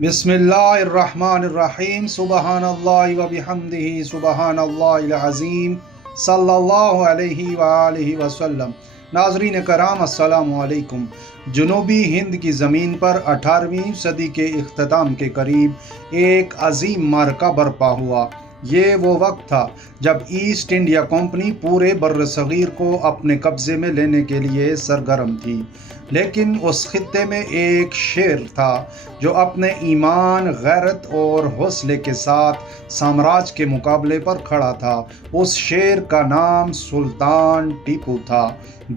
بسم اللہ الرحمن الرحیم سبحان اللہ و بحمدہ سبحان اللہ العظیم صلی اللہ علیہ وآلہ وسلم۔ ناظرین کرام السلام علیکم۔ جنوبی ہند کی زمین پر 18ویں صدی کے اختتام کے قریب ایک عظیم معرکہ برپا ہوا۔ یہ وہ وقت تھا جب ایسٹ انڈیا کمپنی پورے بر صغیر کو اپنے قبضے میں لینے کے لیے سرگرم تھی، لیکن اس خطے میں ایک شیر تھا جو اپنے ایمان، غیرت اور حوصلے کے ساتھ سامراج کے مقابلے پر کھڑا تھا۔ اس شیر کا نام سلطان ٹیپو تھا۔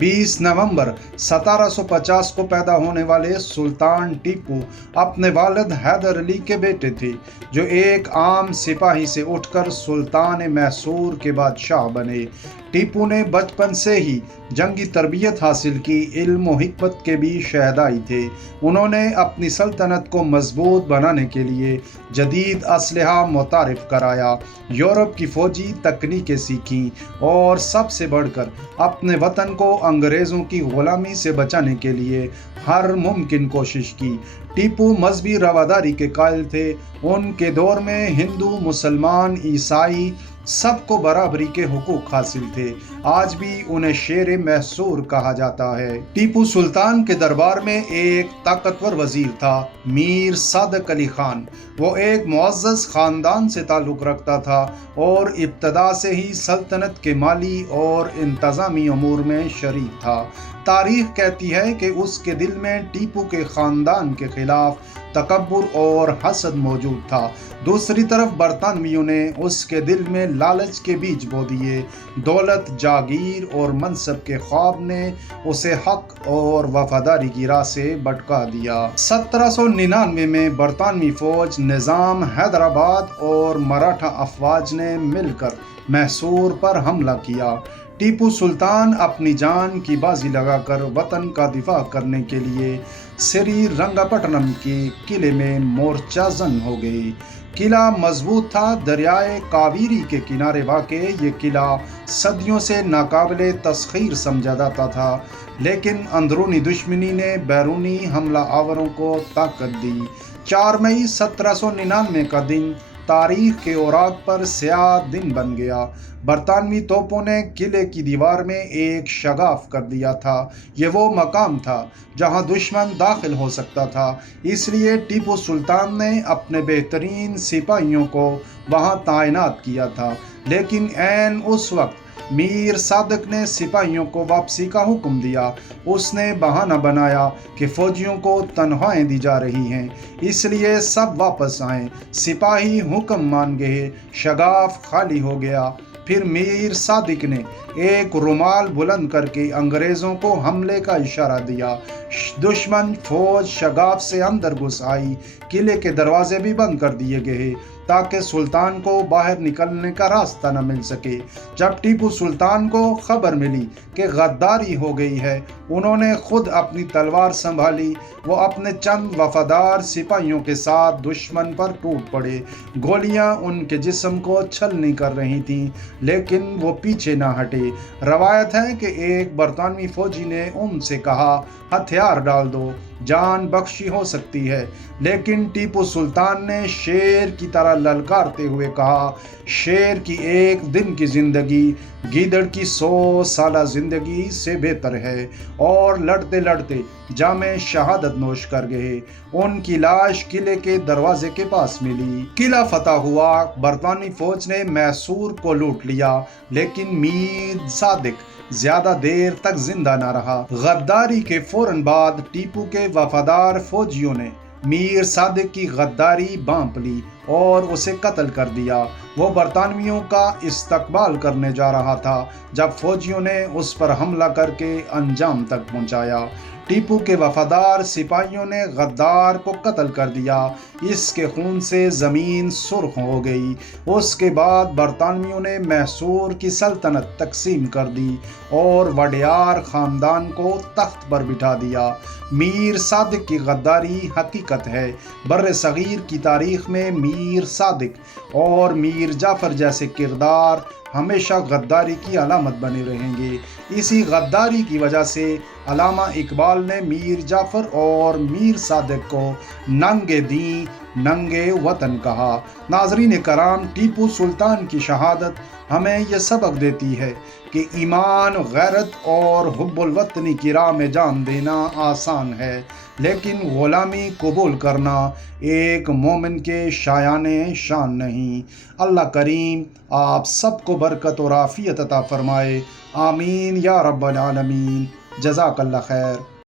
20 نومبر 1750 کو پیدا ہونے والے سلطان ٹیپو اپنے والد حیدر علی کے بیٹے تھے، جو ایک عام سپاہی سے اٹھ کر سلطان میسور کے بادشاہ بنے۔ ٹیپو نے بچپن سے ہی جنگی تربیت حاصل کی، علم و حکمت کے بھی شہدائی تھے۔ انہوں نے اپنی سلطنت کو مضبوط بنانے کے لیے جدید اسلحہ متعارف کرایا، یورپ کی فوجی تکنیکیں سیکھیں اور سب سے بڑھ کر اپنے وطن کو انگریزوں کی غلامی سے بچانے کے لیے ہر ممکن کوشش کی۔ ٹیپو مذہبی رواداری کے قائل تھے۔ ان کے دور میں ہندو، مسلمان، عیسائی سب کو برابری کے حقوق حاصل تھے۔ آج بھی انہیں شیر میسور کہا جاتا ہے۔ ٹیپو سلطان کے دربار میں ایک طاقتور وزیر تھا، میر صادق علی خان۔ وہ ایک معزز خاندان سے تعلق رکھتا تھا اور ابتدا سے ہی سلطنت کے مالی اور انتظامی امور میں شریک تھا۔ تاریخ کہتی ہے کہ اس کے دل میں ٹیپو کے خاندان کے خلاف تکبر اور حسد موجود تھا۔ دوسری طرف برطانویوں نے اس کے دل میں لالچ کے بیج بو دیے۔ دولت، جاگیر اور منصب کے خواب نے اسے حق اور وفاداری کی راہ سے بھٹکا دیا۔ 1799 میں برطانوی فوج، نظام حیدرآباد اور مراٹھا افواج نے مل کر میسور پر حملہ کیا۔ ٹیپو سلطان اپنی جان کی بازی لگا کر وطن کا دفاع کرنے کے لیے سری رنگا پٹنم کے قلعے میں مورچہ زن ہو گئے۔ قلعہ مضبوط تھا، دریائے کاویری کے کنارے واقع یہ قلعہ صدیوں سے ناقابل تسخیر سمجھا جاتا تھا، لیکن اندرونی دشمنی نے بیرونی حملہ آوروں کو طاقت دی۔ 4 مئی 1799 کا دن تاریخ کے اوراق پر سیاہ دن بن گیا۔ برطانوی توپوں نے قلعے کی دیوار میں ایک شگاف کر دیا تھا۔ یہ وہ مقام تھا جہاں دشمن داخل ہو سکتا تھا، اس لیے ٹیپو سلطان نے اپنے بہترین سپاہیوں کو وہاں تعینات کیا تھا۔ لیکن عین اس وقت میر صادق نے سپاہیوں کو واپسی کا حکم دیا۔ اس نے بہانہ بنایا کہ فوجیوں کو تنخواہیں دی جا رہی ہیں، اس لیے سب واپس آئیں۔ سپاہی حکم مان گئے، شگاف خالی ہو گیا۔ پھر میر صادق نے ایک رومال بلند کر کے انگریزوں کو حملے کا اشارہ دیا۔ دشمن فوج شگاف سے اندر گھس آئی۔ قلعے کے دروازے بھی بند کر دیے گئے تاکہ سلطان کو باہر نکلنے کا راستہ نہ مل سکے۔ جب ٹیپو سلطان کو خبر ملی کہ غداری ہو گئی ہے، انہوں نے خود اپنی تلوار سنبھالی۔ وہ اپنے چند وفادار سپاہیوں کے ساتھ دشمن پر ٹوٹ پڑے۔ گولیاں ان کے جسم کو چھلنی کر رہی تھیں، لیکن وہ پیچھے نہ ہٹے۔ روایت ہے کہ ایک برطانوی فوجی نے ان سے کہا، ہتھیار ڈال دو، جان بخشی ہو سکتی ہے۔ لیکن ٹیپو سلطان نے شیر کی طرح للکارتے ہوئے کہا، شیر کی ایک دن کی زندگی گیدڑ کی 100 سالہ زندگی سے بہتر ہے، اور لڑتے لڑتے جام شہادت نوش کر گئے۔ ان کی لاش قلعے کے دروازے کے پاس ملی۔ قلعہ فتح ہوا، برطانوی فوج نے میسور کو لوٹ لیا، لیکن میر صادق زیادہ دیر تک زندہ نہ رہا۔ غداری کے فوراً بعد ٹیپو کے وفادار فوجیوں نے میر صادق کی غداری بانپ لی اور اسے قتل کر دیا۔ وہ برطانویوں کا استقبال کرنے جا رہا تھا جب فوجیوں نے اس پر حملہ کر کے انجام تک پہنچایا۔ ٹیپو کے وفادار سپاہیوں نے غدار کو قتل کر دیا۔ اس کے خون سے زمین سرخ ہو گئی۔ اس کے بعد برطانویوں نے میسور کی سلطنت تقسیم کر دی اور وڈیار خاندان کو تخت پر بٹھا دیا۔ میر صادق کی غداری حقیقت ہے۔ بر صغیر کی تاریخ میں میر صادق اور میر جعفر جیسے کردار ہمیشہ غداری کی علامت بنے رہیں گے۔ اسی غداری کی وجہ سے علامہ اقبال نے میر جعفر اور میر صادق کو ننگے دین ننگے وطن کہا۔ ناظرین کرام، ٹیپو سلطان کی شہادت ہمیں یہ سبق دیتی ہے کہ ایمان، غیرت اور حب الوطنی کی راہ میں جان دینا آسان ہے، لیکن غلامی قبول کرنا ایک مومن کے شایان شان نہیں۔ اللہ کریم آپ سب کو برکت اور عافیت عطا فرمائے، آمین یا رب العالمین۔ جزاک اللہ خیر۔